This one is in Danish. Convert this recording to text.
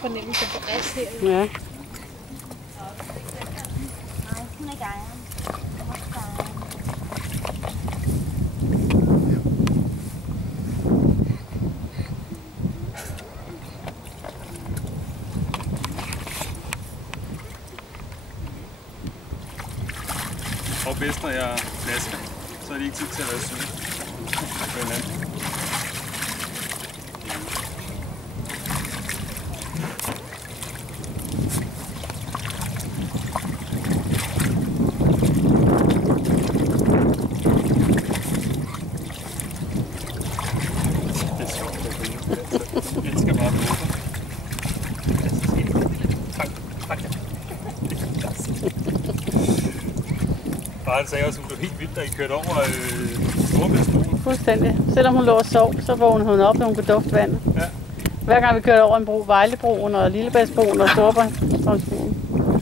fornemmelse på alt her. Ja. Nej, hun er ikke ejeren. Og bedst når jeg flasker, så er det ikke tid til at være syg på hinanden. Det er sjovt at grine. Jeg elsker bare at Faren sagde også, at hun blev helt vildt, da I kørte over Storebæltsbroen. Fuldstændig. Selvom hun lå og sov, så vågnede hun op, når hun kunne dufte vandet. Ja. Hver gang vi kørte over en bro, Vejlebroen og Lillebæltsbroen og Storebæltsbroen.